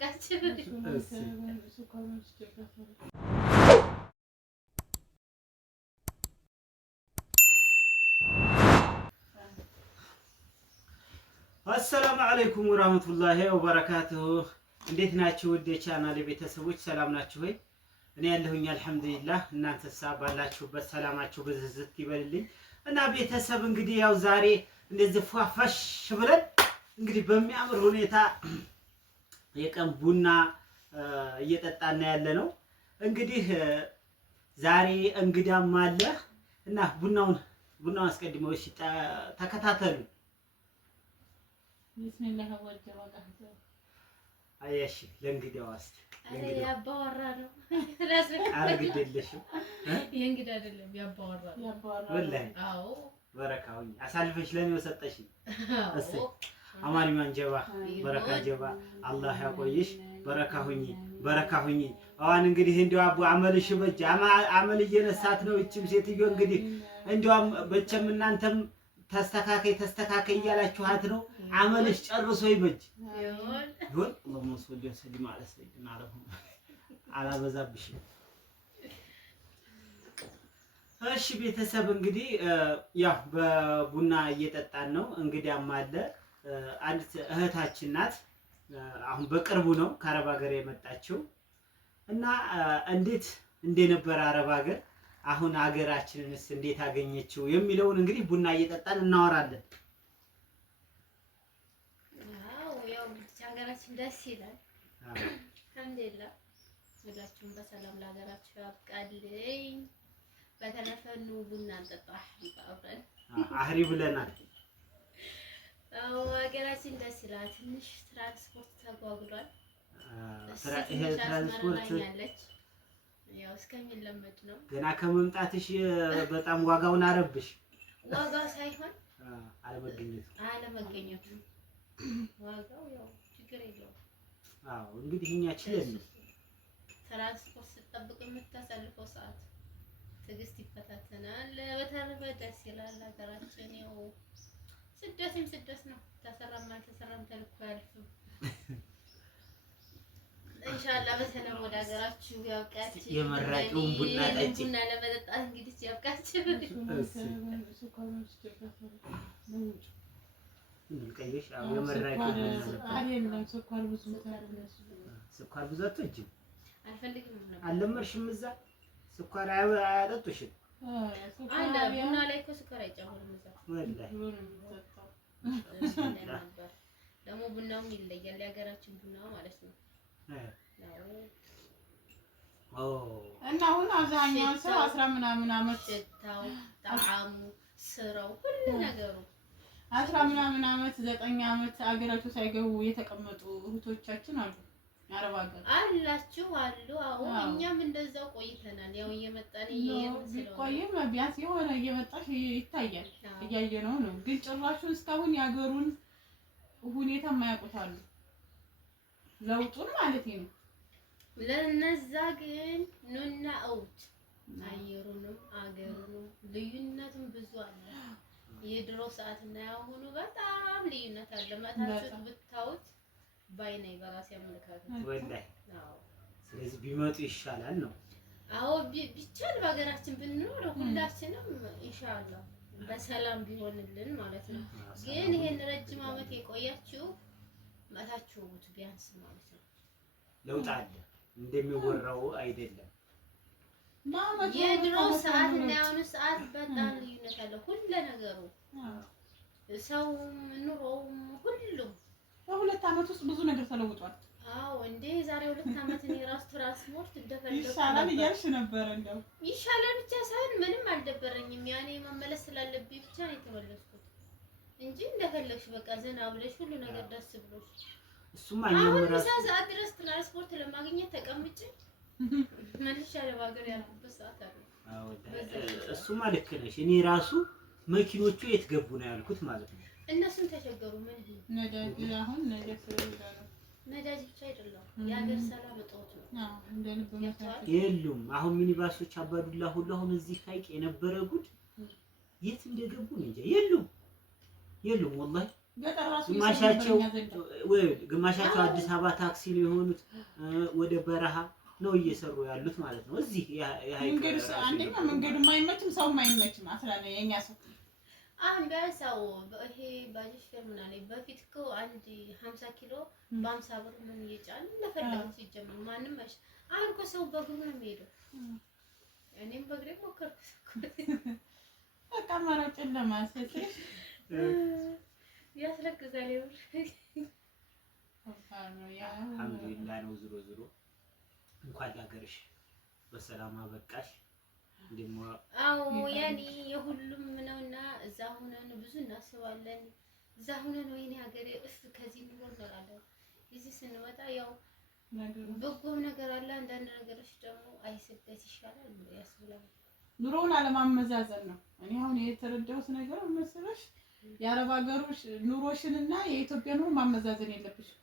ያብቃችሁ። አሰላሙ አለይኩም ወራህመቱላሂ ወበረካቱሁ። እንዴት ናችሁ ውድ የቻናሌ ቤተሰቦች ሰላም ናችሁ ወይ? እኔ ያለሁኝ አልሐምዱሊላህ። እናንተሳ ባላችሁበት ሰላማችሁ ብዝዝት ይበልልኝ እና ቤተሰብ እንግዲህ ያው ዛሬ እንደዚህ ፏፈሽ ብለን እንግዲህ በሚያምር ሁኔታ የቀን ቡና እየጠጣን ያለ ነው። እንግዲህ ዛሬ እንግዳም አለ እና ቡናውን አስቀድመው እሺ ተከታተሉ። ቢስሚላህ ወልጀዋጋ አያሺ ለእንግዳው አስቲ አረ ያባወራ ነው አረግደልሽም የእንግዳ አይደለም ያባወራ ነው ወላሂ። አዎ በረካውኝ አሳልፈሽ ለኔ ወሰጠሽ። እሺ አማኒማን ጀባ በረካ ጀባ አላህ ያቆይሽ። በረካሁኝ አዋን እንግዲህ እንደው አቡ አመልሽ በጅ አመል እየነሳት ነው እቺም ሴትዮ እንግዲህ እንደው በቸም እናንተም ተስተካከይ እያላችኋት ነው። አመልሽ ጨርሶ ይበጅ ይሁን اللهم صل وسلم على سيدنا አላበዛብሽም። እሺ ቤተሰብ እንግዲህ ያው በቡና እየጠጣን ነው። እንግዲያም አለ አንድ እህታችን ናት። አሁን በቅርቡ ነው ከአረብ ሀገር የመጣችው እና እንዴት እንደነበረ አረብ ሀገር አሁን ሀገራችንንስ እንዴት አገኘችው የሚለውን እንግዲህ ቡና እየጠጣን እናወራለን። አዎ ያው ሀገራችን ደስ ይላል። አልሐምዱሊላህ ሁላችሁም በሰላም ለሀገራችሁ ያብቃልኝ። በተረፈኑ ቡና እንጠጣ አብረን አህሪ ብለናል። አዎ ሀገራችን ደስ ይላል። ትንሽ ትራንስፖርት ተጓጉሏል። ይሄ ትራንስፖርት ያው እስከሚለመድ ነው። ገና ከመምጣትሽ በጣም ዋጋውን አረብሽ። ዋጋው ሳይሆን አለመገኘቱ ዋጋው ያው ችግር የለውም። አዎ እንግዲህ እኛ ችለን ትራንስፖርት ስትጠብቅ የምታሳልፈው ሰዓት ትዕግስት ይፈታተናል። በተረፈ ደስ ይላል ሀገራችን። ያው ስደትም ስደት ነው። ተሰራም አልተሰራም ተልኮ አያልፍም። ኢንሻአላህ በሰላም ወደ ሀገራችሁ ያብቃችሁ። የመራቂውን ቡና ጠጪ። ቡና ለመጠጣት እንግዲህ ያብቃችሁ። ቀይሽ አው የመራቂውን አይደለም ስኳር ብዙ አትወጂም? አልፈልግም ነው። አልለመድሽም? እዛ ስኳር አያጠጡሽም? አለ ቡና ላይ እኮ ስኳር አይጨምሩም እዛ። ወላሂ ደግሞ ቡናውም ይለያል የሀገራችን ቡና ማለት ነው። እና አሁን አብዛኛው ሰው 10 ምናምን አመት ሽታው፣ ጣዕሙ፣ ስራው ሁሉ ነገሩ 10 ምናምን አመት 9 አመት አገራቸው ሳይገቡ የተቀመጡ እህቶቻችን አሉ። አረብ ሀገር አላችሁ አሉ። አሁን እኛም እንደዛው ቆይተናል። ያው እየመጣን ቢቆይም ቢያንስ የሆነ እየመጣሽ ይታያል። እያየነው ነው። ግን ጭራሹን እስካሁን ያገሩን ሁኔታ የማያውቁታሉ። ለውጡን ማለት ነው። ለነዛ ግን ኑና አውት አየሩንም አገሩንም ልዩነቱም ብዙ አለ። የድሮ ሰዓትና ያሁኑ በጣም ልዩነት አለ። መታችሁ ብታውት ባይኔ በራሴ አመለካከት ወላሂ። አዎ ስለዚህ ቢመጡ ይሻላል ነው። አዎ ቢቻል በሀገራችን ብንኖር ሁላችንም ኢንሻአላህ በሰላም ቢሆንልን ማለት ነው። ግን ይሄን ረጅም አመት የቆያችሁ መታችሁት ቢያንስ ማለት ነው ለውጥ አለ። እንደሚወራው አይደለም። የድሮ ሰዓት እና የአሁኑ ሰዓት በጣም ልዩነት አለ። ሁሉ ነገሩ ሰውም ኑሮውም ሁሉም በሁለት አመት ውስጥ ብዙ ነገር ተለውጧል። አዎ እንዴ ዛሬ 2 አመት እኔ ራስ ትራንስፖርት እንደፈለኩ ይሻላል እያልሽ ነበር። እንደው ይሻላል ብቻ ሳይሆን ምንም አልደበረኝም። ያኔ መመለስ ስላለብኝ ብቻ ነው የተመለስኩት እንጂ እንደፈለግሽ በቃ ዘና ብለሽ ሁሉ ነገር ደስ ብሎሽ እሱማ እኛም ሰዓት ድረስ ትራንስፖርት ለማግኘት ተቀምጬ መልሼ ለባገር ያልኩበት ሰዓት አለ። አዎ እሱማ ልክ ነሽ። እኔ ራሱ መኪኖቹ የት ገቡ ነው ያልኩት ማለት ነው። እነሱም ተቸገሩ። ምን ነዳጅ አሁን ነዳጅ ብቻ አይደለም የሀገር ሰላም እጦት ነው። አዎ እንደልብ መሳት የሉም። አሁን ሚኒባሶች አባዱላ ሁሉ አሁን እዚህ ሀይቅ የነበረ ጉድ የት እንደገቡ ነው እንጂ የሉም ወላሂ ገጠር ራሱ ግማሻቸው ወይ ግማሻቸው አዲስ አበባ ታክሲ ነው የሆኑት ወደ በረሃ ነው እየሰሩ ያሉት ማለት ነው። እዚህ መንገዱ አንደኛ መንገዱ የማይመችም ሰው የማይመችም አስላለ የኛ ሰው አሁን ቢያንሳው ይሄ ባጃጅ ምናምን በፊት እኮ አንድ 50 ኪሎ በ50 ብር ምን እየጫኑ ለፈለጉት ሲጀምሩ ማንም አይሽ አሁን እኮ ሰው በእግሩ ነው የሚሄደው። እኔም በእግሬ ሞከርኩት በቃ ማራጭን ለማሰጥሽ ያስለቅሳል ይወር አልሐምዱሊላህ ነው። ዝሮ ዝሮ እንኳን ለሀገርሽ በሰላም አበቃሽ። እንደሞ አዎ ያኔ የሁሉም ነውና እዛ ሆነን ብዙ እናስባለን። እዛ ሆነን ወይኔ ሀገሬ ከዚህ ኑሮ እንላለን። እዚህ ስንመጣ ያው በጎም ነገር አለ፣ አንዳንድ ነገሮች ደግሞ አይስበት ይሻላል ያስብላል። ኑሮውን አለማመዛዘን ነው። እኔ አሁን የተረዳሁት ነገር መሰለሽ የአረብ ሀገሮች ኑሮሽንና የኢትዮጵያ ኑሮ ማመዛዘን የለብሽም።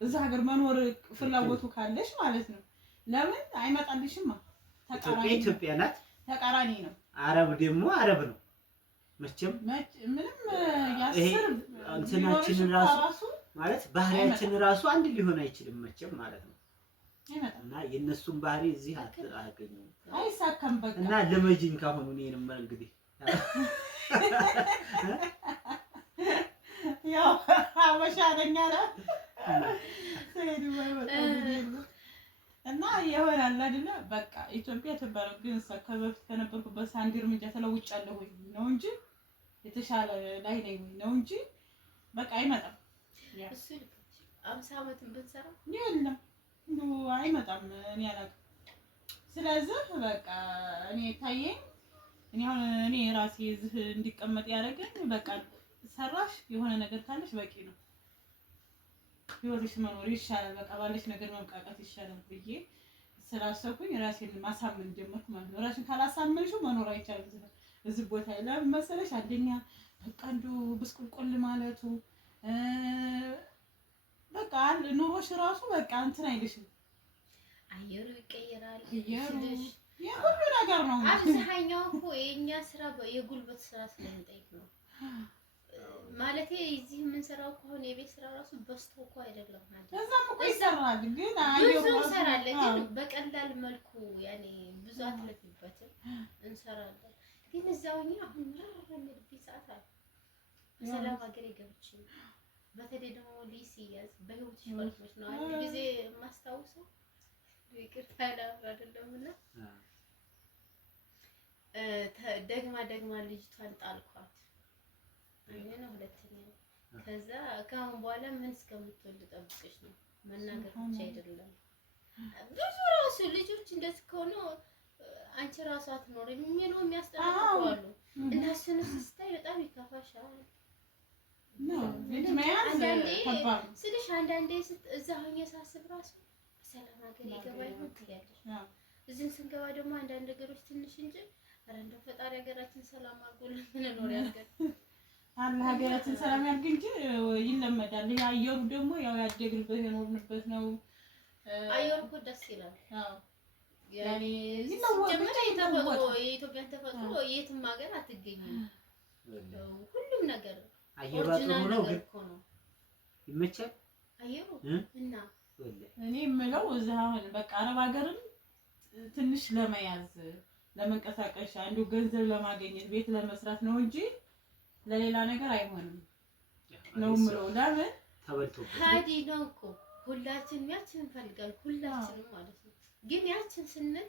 እዛ ሀገር መኖር ፍላጎቱ ካለሽ ማለት ነው። ለምን አይመጣልሽማ? ተቃራኒ ኢትዮጵያ ናት፣ ተቃራኒ ነው። አረብ ደግሞ አረብ ነው። መቼም ምንም ያስር እንትናችን ራሱ ማለት ባህሪያችን ራሱ አንድ ሊሆን አይችልም መቼም ማለት ነው። እና የነሱን ባህሪ እዚህ አያገኙም፣ አይሳካም። በቃ እና ለመጂን ካሁን እኔንም እንግዲህ ያው አበሻ ነኝ አለ ሰይድ እና ይሆናል አይደለ? በቃ ኢትዮጵያ ተባረክ ግን ከበፊት ከነበርኩበት አንድ እርምጃ ተለውጫለሁ ነው እንጂ የተሻለ ላይ ነኝ ነው እንጂ በቃ አይመጣም። እሱ 50 ዓመትን ብንሰራ የለም አይመጣም። እኔ አላውቅም። ስለዚህ በቃ እኔ ታየኝ እኔ ራሴ እዚህ እንዲቀመጥ ያደረገኝ በቃ ሰራሽ የሆነ ነገር ካለሽ በቂ ነው። ህይወትሽ መኖር ይሻላል፣ በቃ ባለሽ ነገር መብቃቃት ይሻላል ብዬ ስላሰብኩኝ ራሴን ማሳመን ጀመርኩ ማለት ነው። ራስሽን ካላሳመንሽው መኖር አይቻልም። እዚህ ቦታ ላይ መሰለሽ አንደኛ በቃ እንደው ብስቁልቁል ማለቱ በቃ ኑሮሽ ራሱ በቃ እንትን አይልሽም። አየሩ ይቀየራል። የሁሉ ነገር ነው። አብዛኛው እኮ የኛ ስራ የጉልበት ስራ ስለሚጠይቅ ነው። ማለቴ እዚህ የምንሰራው ከሆነ የቤት ስራ ራሱ በስቶ እኮ አይደለም ማለት እዛም እኮ ይሰራል፣ ግን ብዙ እንሰራለን፣ ግን በቀላል መልኩ ያኔ ብዙ አትለፊበትም እንሰራለን። ግን እዛውኛ አሁን ምራረምልብኝ ሰዓት አለ ሰላም ሀገር ገብቼ በተለይ ደግሞ ሊሲ ያዝ በህይወትሽ ወልፈሽ ነው አንድ ጊዜ ማስታውሰው ይቅርታ አይደለምና ደግማ ልጅቷን ጣልኳት። እኔ ነው ሁለተኛ። ከዛ ከአሁን በኋላ ምን እስከምትወልድ ጠብቀሽ ነው መናገር ብቻ አይደለም። ብዙ ራሱ ልጆች እንደዚህ ከሆነ አንቺ ራሱ አትኖርም የሚለው የሚያስጠላው አሉ። እነሱን ስታይ በጣም ይከፋሻል። ስልሽ አንዳንዴ እዛ ሆኜ ሳስብ ራሱ ሰላም ሀገር ይገባ ይሆን ትያለሽ። እዚህ ስንገባ ደግሞ አንዳንድ ነገሮች ትንሽ እንጂ ኧረ እንደው ፈጣሪ ሀገራችን ሰላም አድርጎልን እንኖር ያድርገን። አለ ሀገራችን ሰላም ያድርግ እንጂ ይለመዳል። ይሄ አየሩ ደግሞ ያው ያደግንበት የኖርንበት ነው። አየሩ እኮ ደስ ይላል። አዎ ያኔ የኢትዮጵያን ተፈጥሮ የትም ሀገር አትገኝም። ሁሉም ነገር አየሩ ጥሩ ነው፣ ግን ይመቻል አየሩ እና እኔ የምለው እዛ አሁን በቃ አረብ ሀገርን ትንሽ ለመያዝ ለመንቀሳቀሻ እንዲሁ ገንዘብ ለማግኘት ቤት ለመስራት ነው እንጂ ለሌላ ነገር አይሆንም ነው የምለው። ለምን ተበልቶበት ታዲ ነው እኮ ሁላችንም ያችን እንፈልጋለን፣ ሁላችንም ማለት ነው። ግን ያችን ስንል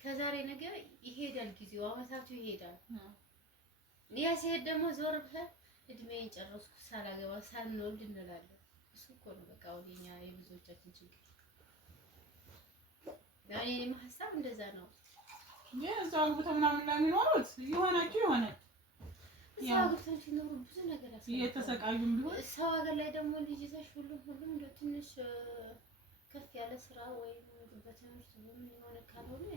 ከዛሬ ነገ ይሄዳል፣ ጊዜው አመታቱ ይሄዳል። ያ ሲሄድ ደግሞ ዞር ብለን እድሜን ጨረስኩ ሳላገባ ሳንወልድ እንላለን። እሱ እኮ ነው በቃ ወዲኛ የብዙዎቻችን ችግር። ያኔ እኔም ሀሳብ እንደዛ ነው። እዛው አግብተው ምናምን ለሚኖሩት የሆናችሁ የሆነ እዛው አግብተው ሲኖሩ ብዙ ነገር ያሳያል። እየተሰቃዩም ቢሆን ሰው ሀገር ላይ ደግሞ ልጅ ይዘሽ ሁሉም እንደው ትንሽ ከፍ ያለ ስራ ወይም በትምህርት ምን የሆነ ካልሆነ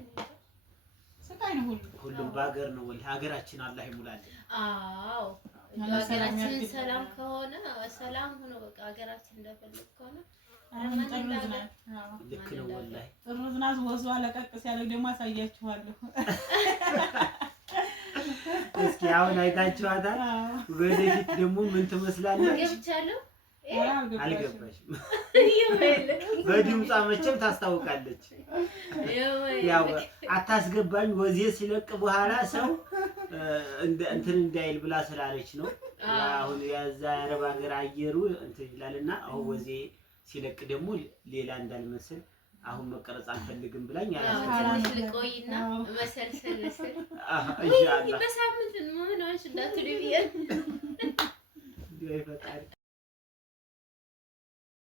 ስቃይ ነው። ሁሉም በሀገር ነው ወይ ሀገራችን አላህ ይሙላልን። አዎ ሀገራችን ሰላም ከሆነ ሰላም ሆኖ በቃ ሀገራችን እንደፈለግ ከሆነ ልክ ነው ወላሂ። ጥሩ ዝናብ ወዝዋ ለቀቅ ሲያደርግ ደግሞ አሳያችኋለሁ። እስኪ አሁን አይታችኋታል። ወደፊት ደግሞ ምን ትመስላለች? ገብቻለሁ። አልገባሽም? በድምጿ መቼም ታስታውቃለች። ያው አታስገባኝ ወዜ ሲለቅ በኋላ ሰው እንትን እንዳይል ብላ ስላለች ነው። አሁን ያዛ የአረብ ሀገር አየሩ እንትን ይላልና አሁን ወዜ ሲለቅ ደግሞ ሌላ እንዳልመስል አሁን መቀረጽ አንፈልግም ብላኝ ትንሽ ልቆይና መሰልሰል ኢንሻአላህ በሳምንት ምን ሆነሽ እንዳትሉ ብዬ